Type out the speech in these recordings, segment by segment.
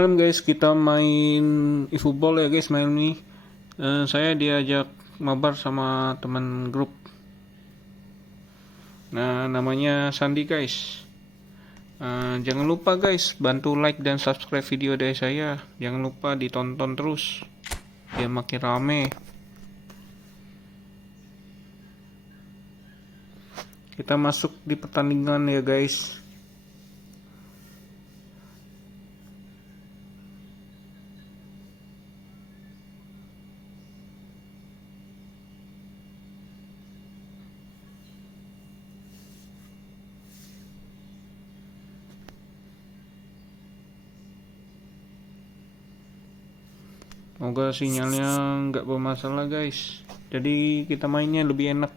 Malam guys, kita main efootball ya guys, main ini. Saya diajak mabar sama teman grup. Nah, namanya Sandi guys. Jangan lupa guys, bantu like dan subscribe video dari saya. Jangan lupa ditonton terus, biar makin rame. Kita masuk di pertandingan ya guys. Semoga sinyalnya nggak bermasalah guys. Jadi kita mainnya lebih enak,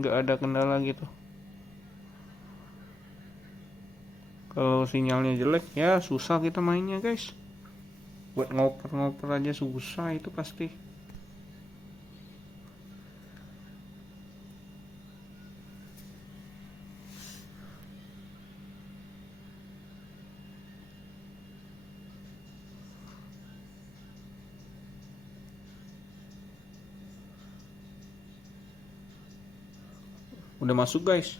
nggak ada kendala gitu. Kalau sinyalnya jelek ya susah kita mainnya guys. Buat ngoper-ngoper aja susah itu pasti. Udah masuk guys.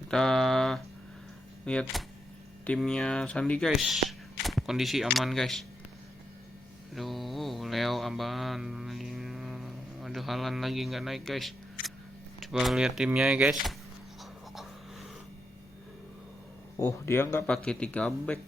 Kita lihat timnya Sandi guys. Kondisi aman guys. Aduh, Leo aman. Aduh, Halan lagi nggak naik guys. Coba lihat timnya ya guys. Oh, dia nggak pakai 3 back.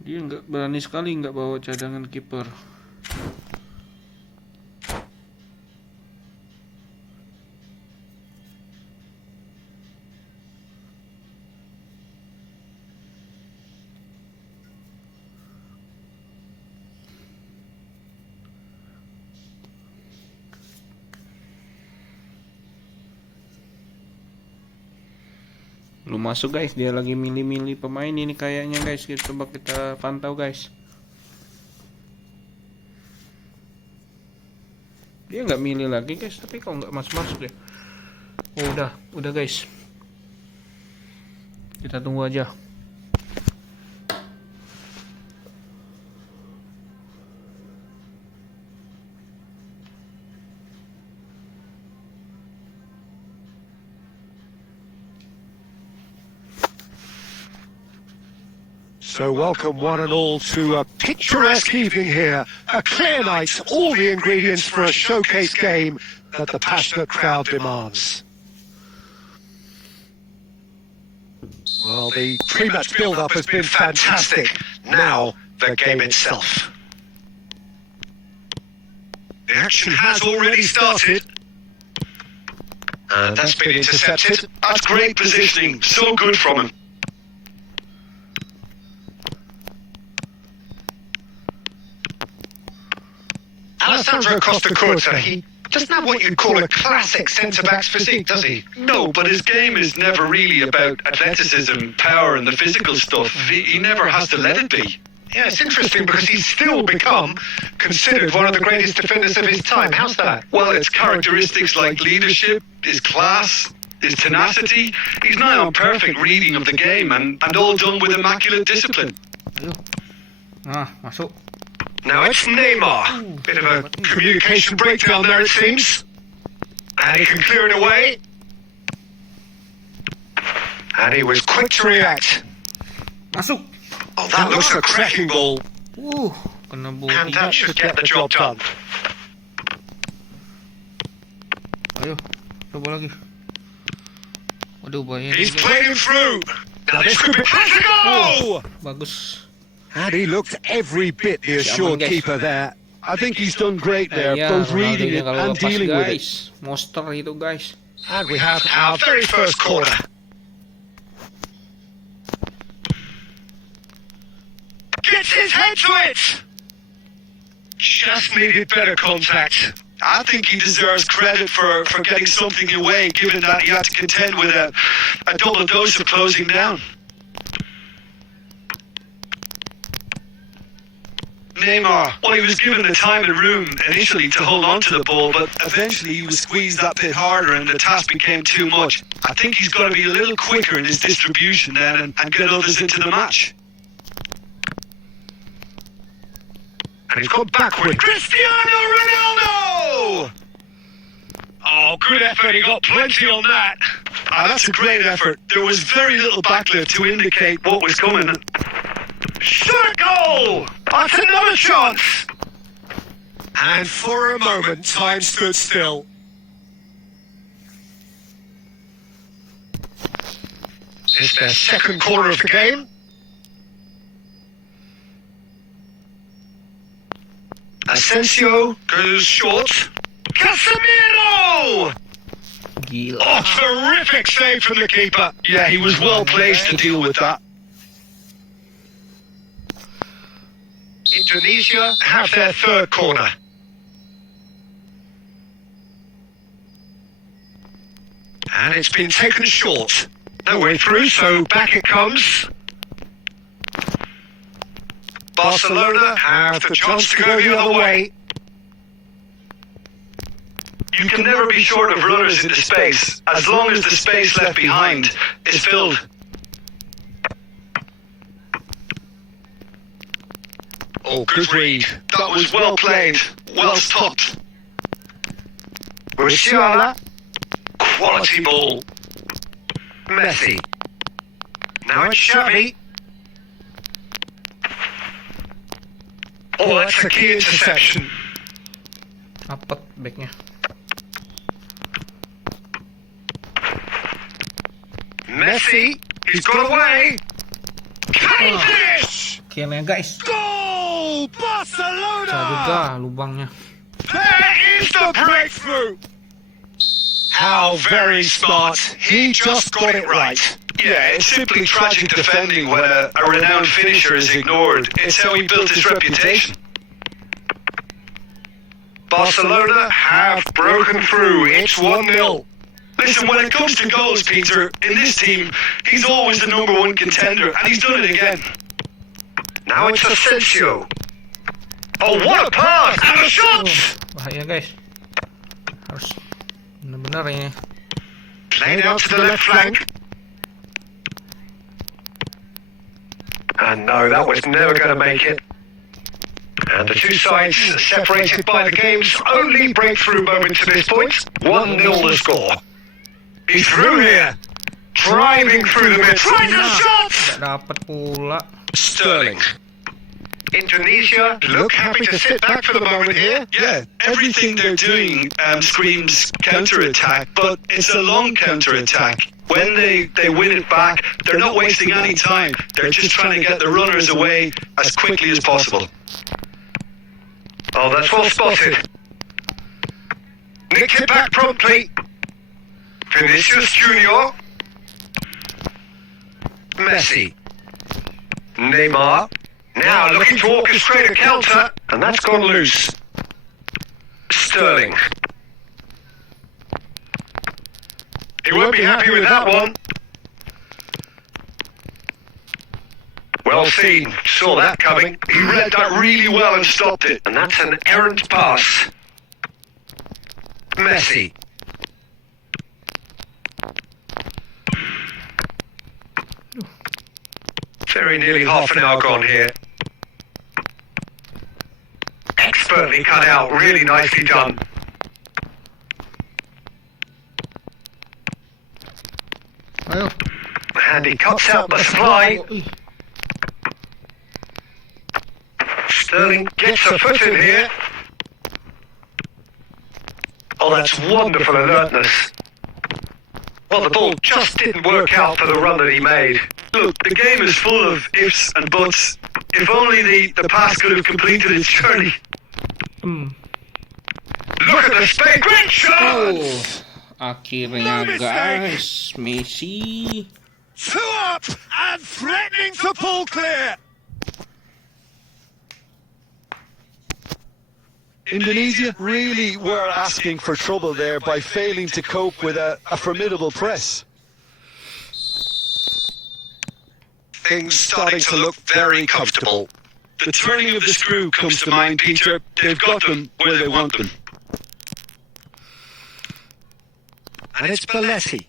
Dia nggak berani sekali nggak bawa cadangan kiper. Belum masuk guys, dia lagi milih-milih pemain ini kayaknya guys. Coba kita pantau guys. Dia nggak milih lagi guys, tapi kok nggak masuk-masuk ya. Oh, udah guys. Kita tunggu aja. So welcome one and all to a picturesque evening here, a clear night, all the ingredients for a showcase game that the passionate crowd demands. Well, the pre-match build-up has been fantastic. Now, the game itself. The action has already started. And that's been intercepted. That's great positioning, so good from him. Alessandro Costa-Curta, he doesn't have what you'd call a classic centre-back's physique, does he? No, but his game is never really about athleticism, power and the physical stuff. He never has to let it be. Yeah, it's interesting because he's still become considered one of the greatest defenders of his time. How's that? Well, it's characteristics like leadership, his class, his tenacity. He's now on perfect reading of the game and all done with immaculate discipline. Masuk. Now it's Neymar. Bit of a communication breakdown there, it seems. And he can clear it away. And he was quick to react. Masuk. Oh, that looks a cracking ball. Kena bola And that should get the job done. Ayo, coba lagi. Waduh, bahaya. He's played him through. Now this could be... Has a goal! Bagus. And he looked every bit the assured keeper there. I think he's done great there, both reading it and dealing with it. Monster itu guys. And we have our very first corner. Gets his head to it! just needed better contact. I think he deserves credit for getting something away, given that he had to contend with a double dose of closing down. Neymar, well, he was given the time and room initially to hold on to the ball, but eventually he was squeezed that bit harder and the task became too much. I think he's got to be a little quicker in his distribution then and get others into the match. And he's gone backward. Cristiano Ronaldo! Oh, good effort. He got plenty on that. That's a great effort. There was very little backlift to indicate what was coming. Shot goal! That's another chance! And for a moment, time stood still. It's their second corner of the game. Asensio goes short. Casemiro! Gila. Oh, terrific save from the keeper. Yeah, he was well placed to deal with that. Indonesia have their third corner. And it's been taken short. No way through, so back it comes. Barcelona have the chance to go the other way. You can never be short of runners into space, as long as the space left behind is filled. Oh, good read. That was well played. Well stopped. Musiala. Quality ball. Messi. Now it's Xavi. Oh, that's a key interception. Apet backnya. Messi. He's got away. Can he finish? Killnya guys. Goal! Barcelona! Pecah juga lubangnya. There is the breakthrough. How very smart. He just got it right. Yeah, it's simply tragic defending when a renowned finisher is ignored. It's how he built his reputation. Barcelona have broken through. It's 1-0. Listen, when it comes to goals, Peter, in this team, he's always the number one contender, and he's done it again. Now it's Asensio. Oh, what a pass! And a shot! Bahaya guys. Harus benar-benar ini. Played out to the left flank. And no, that was never going to make it. And the two sides separated by the game's only breakthrough moment to this point. 1-0 the score. He's through here. Driving through the mid. Trying the shot! Tidak dapat pula. Sterling. Indonesia look happy to sit back for the moment here. Yeah, everything they're doing screams counter-attack, but it's a long counter-attack. When they win it back, they're not wasting any time. They're just trying to get the runners away as quickly as possible. Oh, that's well spotted. Nicked it back promptly. Vinicius Junior. Messi. Neymar. Now looking to orchestrate a counter, and that's gone loose. Sterling. He won't be happy with that one. Well seen. Saw that coming. He read that really well and stopped it. And that's an errant pass. Messi. Very nearly half an hour gone here. Expertly cut out. Really nicely done. Ayo. And he cuts out the supply. Sterling gets a foot in here. Oh, that's wonderful alertness. Well, the ball just didn't work out for the run that he made. Look, the game is full of ifs and buts. If only the pass could have completed its journey. Look at the space. Great shot! Akhirnya guys, Messi. 2 up and threatening to pull clear. Indonesia really were asking for trouble there by failing to cope with a formidable press. Things starting to look very comfortable. The turning of the screw comes to mind, Peter. They've got them where they want them. And it's Belletti.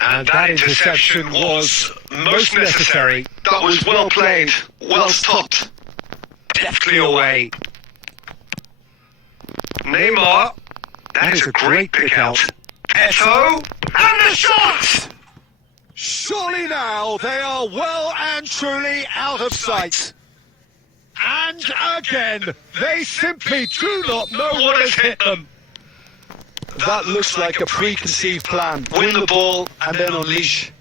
And that interception was most necessary. That was well played, well stopped. Deftly away. Neymar. That is a great pick out. Eto. And the shot! Surely now they are well and truly out of sight. And again, they simply do not know what has hit them. That looks like a preconceived plan. Win the ball and then unleash.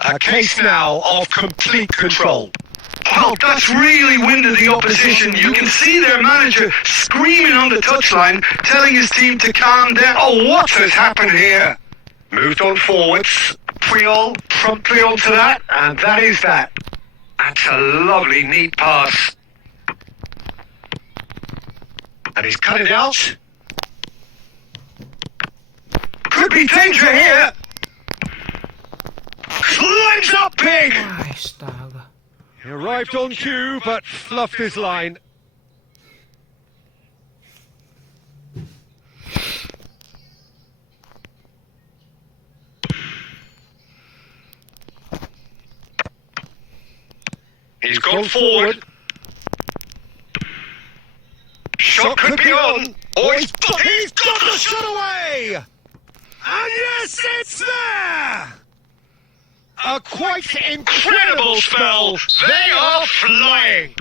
A case now of complete control. Well, that's really winded the opposition. You can see their manager screaming on the touchline, telling his team to calm down. Oh, what has happened here? Moved on forwards. Puyol promptly onto that, and that is that. That's a lovely, neat pass. And he's cut it out. Could be danger here. Climbs up big. Astaga. He arrived on cue, but fluffed his line. He's gone forward. Shot could be on. Oh, he's got the shot away. And yes, it's there. A quite incredible spell. They are flying.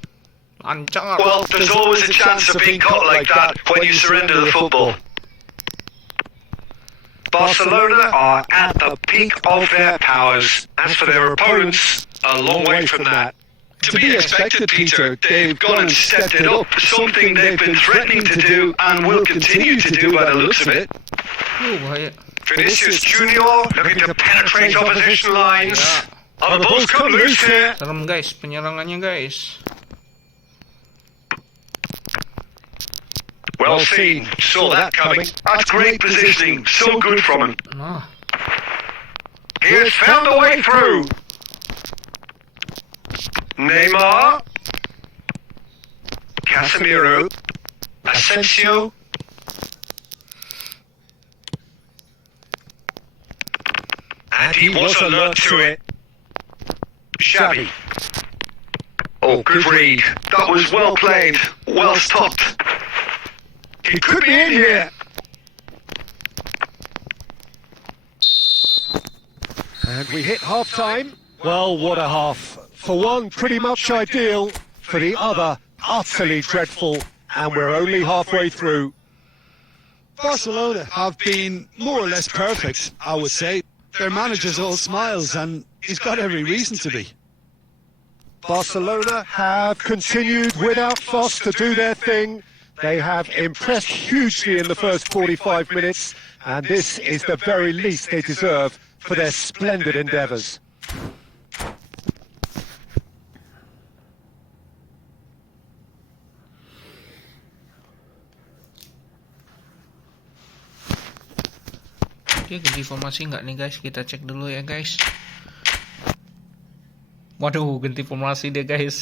Lancar. Well, there's always a chance of being caught like that when you surrender the football. Barcelona are at the peak of their powers. As for their opponents, a long way from that. To be expected, Peter, they've gone and stepped it up, something they've been threatening to do and will continue to do by the looks of it. Oh, bahaya. Vinicius Junior looking to penetrate opposition lines. Oh, the ball's come loose here. Serem guys, penyerangannya guys. Well seen, saw that coming. That's great positioning, so good from him. Nah. He has found a way through. Neymar. Casemiro. Asensio. And he was alert to it. Xavi. Oh, good read. That was well played, well stopped. He could be in here. And we hit half-time. Well, what a half. For one, pretty much ideal. For the other, utterly dreadful. And we're only halfway through. Barcelona have been more or less perfect, I would say. Their manager's all smiles and he's got every reason to be. Barcelona have continued without fuss to do their thing. They have impressed hugely in the first 45 minutes, and this is the very least they deserve for their splendid endeavours. Dia ganti formasi nggak nih guys? Kita cek dulu ya guys. Waduh, ganti formasi dia guys.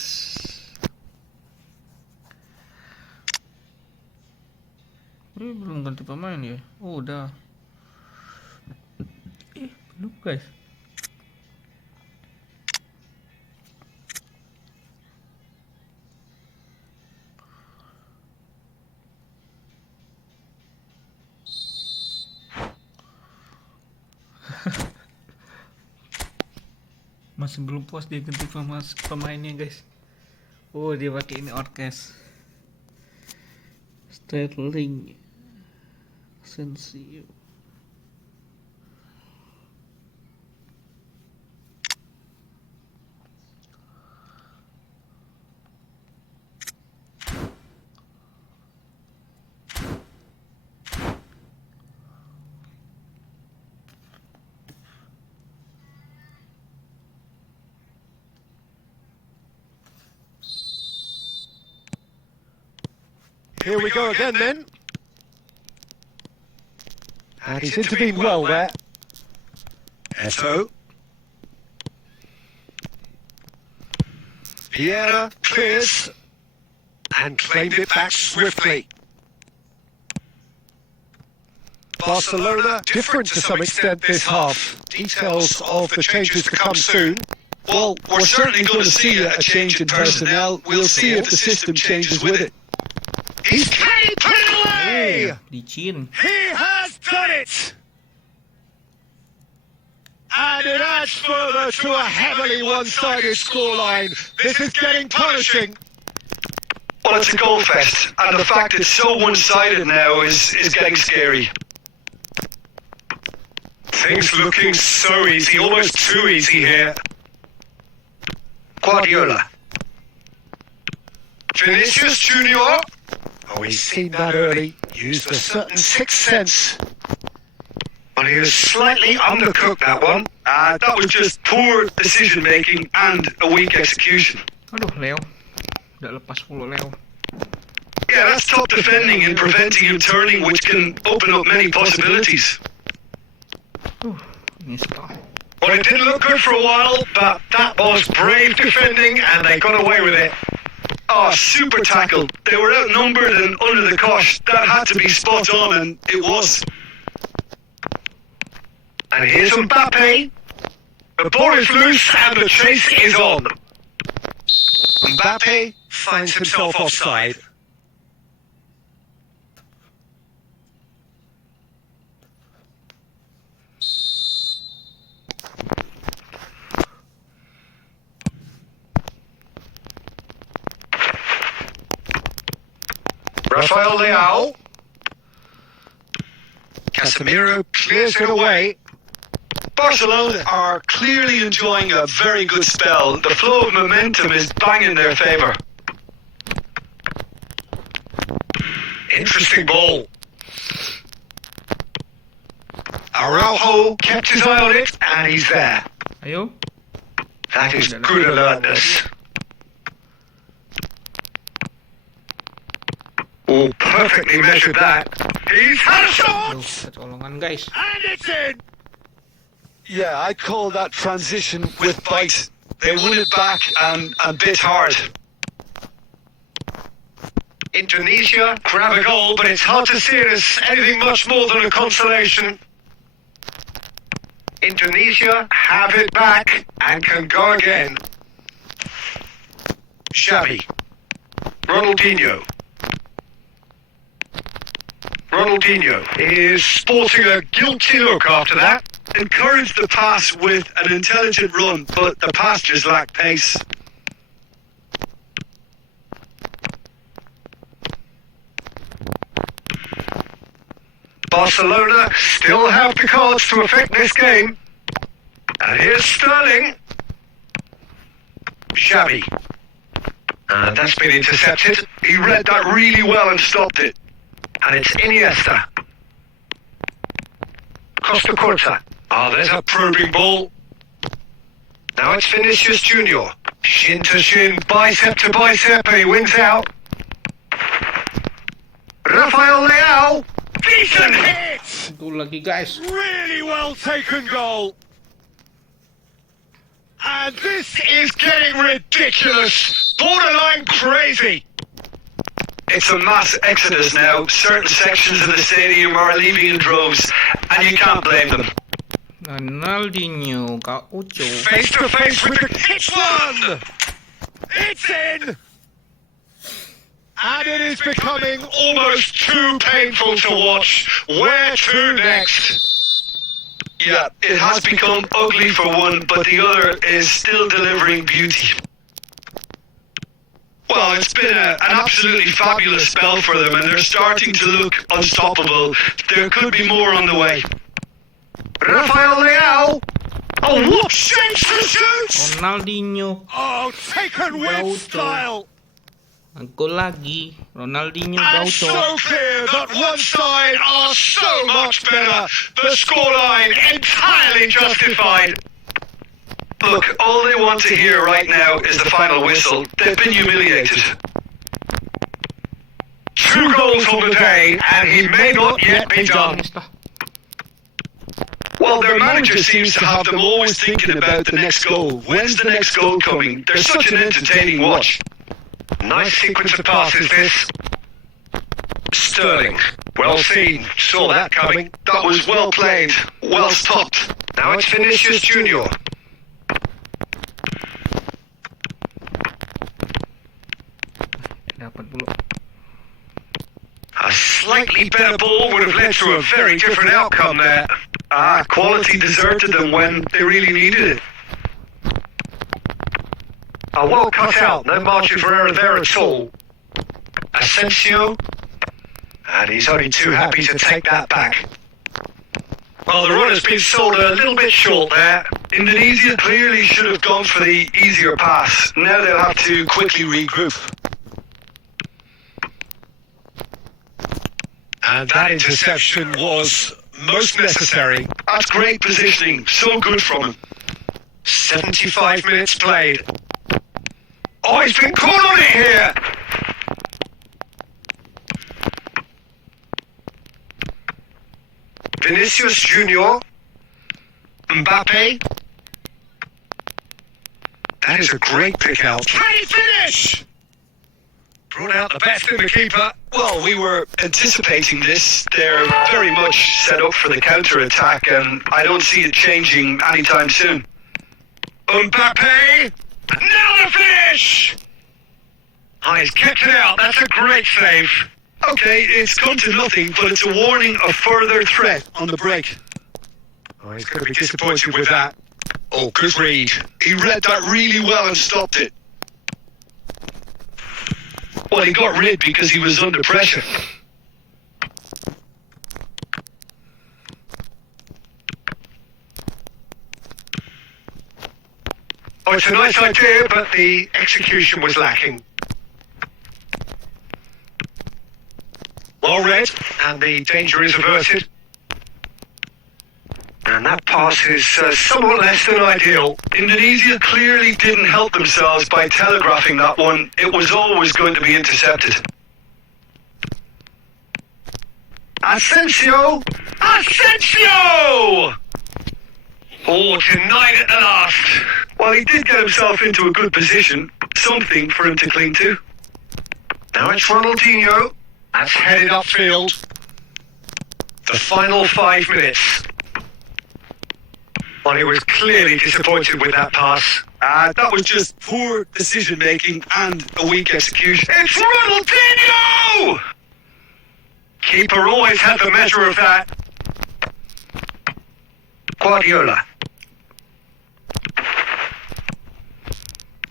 Ini belum ganti pemain ya? Oh udah. Belum guys. Masih belum puas dia ganti pemainnya guys. Oh dia pakai ini orkes. Sterling, Asensio. Here we go again then. And he's intervened well there. Eto. Vieira clears and claimed it back swiftly. Barcelona different to some extent this half. Details of the changes to come soon. Well, we're certainly going to see a change in personnel. We'll see if the system changes with it. He's played it away! Licin. He has done it! And it adds further to a heavily one-sided scoreline. This is getting punishing. Well, it's a goal fest, and the fact it's so one-sided now is getting scary. Things looking so easy, almost too easy here. Guardiola. Vinicius Junior. Oh, he's seen that early. Used a certain sixth sense. Well, he was slightly undercooked, that one. That was just poor decision-making and a weak execution. Aduh, Leo. Udah lepas pula Leo. Yeah, that's top defending and preventing him turning, which can open up many possibilities. Nista. Well, it didn't look good for a while, but that was brave defending and they got away with it. Oh, super tackle. They were outnumbered and under the cosh. That had to be spot on, and it was. And here's Mbappe. The ball is loose and the chase is on. Mbappe finds himself offside. Rafael Leao. Casemiro clears it away. Barcelona are clearly enjoying a very good spell. The flow of momentum is bang in their favour. Interesting ball. Araujo kept his eye on it and he's there. Ayo. That is good alertness. Oh, perfectly measured that. He's had a shot! Aduh, kecolongan guys. And it's in! Yeah, I call that transition with bite. They won it back and bit hard. Indonesia grab a goal, but it's hard to see it as anything much more than a consolation. Indonesia have it back and can go again. Xavi. Ronaldinho. Ronaldinho is sporting a guilty look after that. Encouraged the pass with an intelligent run, but the pass just lacked pace. Barcelona still have the cards to affect this game. And here's Sterling. Xavi. And that's been intercepted. He read that really well and stopped it. And it's Iniesta. Costa Curta. Oh, there's a probing ball. Now it's Vinicius Junior. Shin to shin, bicep to bicep, and he wings out. Rafael Leao. Decent hit! Goal lagi guys. Really well taken goal. And this is getting ridiculous. Borderline crazy. It's a mass exodus now. Certain sections of the stadium are leaving in droves, and you can't blame them. Ronaldinho, Gaucho. Face to face with the hits one. It's in. And it is becoming almost too painful to watch. Where to next? Yeah, it has become ugly for one, but the other is still delivering beauty. Well, it's been an absolutely fabulous spell for them, and they're starting to look unstoppable. There could be more on the way. Rafael Leao. Oh, what shapes to shoot! Ronaldinho. Oh, taken with style. Gol lagi. Ronaldinho, And Gaucho. so clear that one side are so much better. The scoreline entirely justified. Look, all they want to hear right now is the final whistle. They've been humiliated. To 2 goals on the day, and he may not yet be done. Well, their manager seems to have them always thinking about the next goal. When's the next goal coming? They're such an entertaining watch. Nice sequence of passes, this. Sterling. Well seen. Saw that coming. That was well played. Well stopped. Now it's Vinicius Junior. Dapat dulu. A slightly better ball would have led to a very different outcome there. Quality deserted them when they really needed it. Well cut out, no margin for error there at all. Asensio, and he's only too happy to take that back. Well, the run has been sold a little bit short there. Indonesia clearly should have gone for the easier pass. Now they'll have to quickly regroup. And that interception was most necessary. That's great positioning, so good from him. 75 minutes played. Oh, he's been caught on it here! Vinicius Junior. Mbappe. That is a great pick out. Can he finish? Brought out the best in the keeper. Well, we were anticipating this. They're very much set up for the counter-attack, and I don't see it changing anytime soon. Mbappe! Now the finish! He's kept it out. That's a great save. Okay, it's come to nothing, but it's a warning of further threat on the break. Oh, he's going to be disappointed with that. Oh, good read. He read that really well and stopped it. Well, he got rid because he was under pressure. Oh, it's a nice idea, but the execution was lacking. Well read, and the danger is averted. And that pass is somewhat less than ideal. Indonesia clearly didn't help themselves by telegraphing that one. It was always going to be intercepted. Asensio! Asensio! Oh, denied at the last. Well, he did get himself into a good position. Something for him to cling to. Now it's Ronaldinho. That's headed upfield. The final 5 minutes. Well, he was clearly disappointed with that pass. That was just poor decision-making and a weak execution. It's Ronaldinho! Keeper always had the measure of that. Guardiola.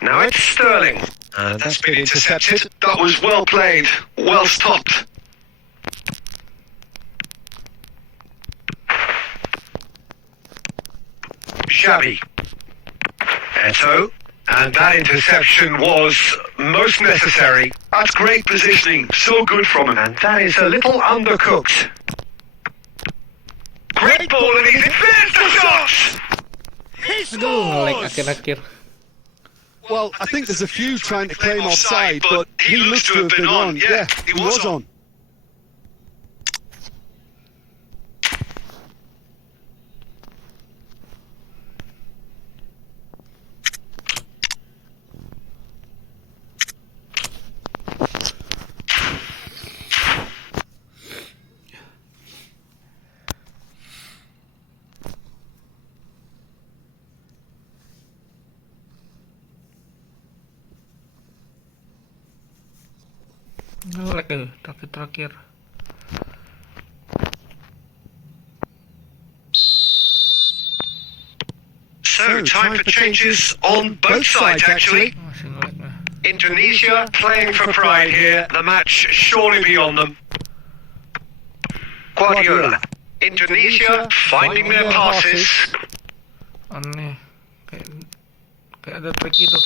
Now it's Sterling. That's been intercepted. That was well played. Well stopped. Xavi. Eto. And that interception was most necessary. That's great positioning. So good from him. And that is a little undercooked. Great ball, and he's finished the shot! He Aduh, like scores! akhir-akhir. Well, I think there's a few trying to claim offside, but he looks to have been on. Yeah, he was on. Oh, like terakhir. So, time for changes on both sides, actually. Masih nge-lag nah. Indonesia playing for pride here. The match surely be on them. Guardiola. Indonesia finding their passes. Aneh. Kayak ada trik gitu.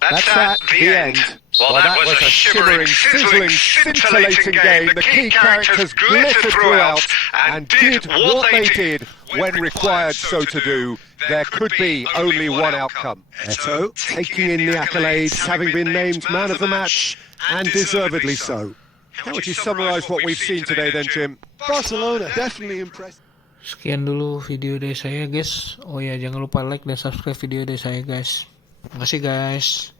That's that, the end. Well, that was a shimmering, sizzling, scintillating game. The key characters glittered throughout and did what they did when required so to do. There could be only one outcome. Eto taking in the accolades, having been named man of the match, and deservedly so. How would you summarise what we've seen today then, Jim? Barcelona definitely impressed. Sekian dulu video dari saya guys. Oh ya, jangan lupa like dan subscribe video dari saya guys. Makasih guys.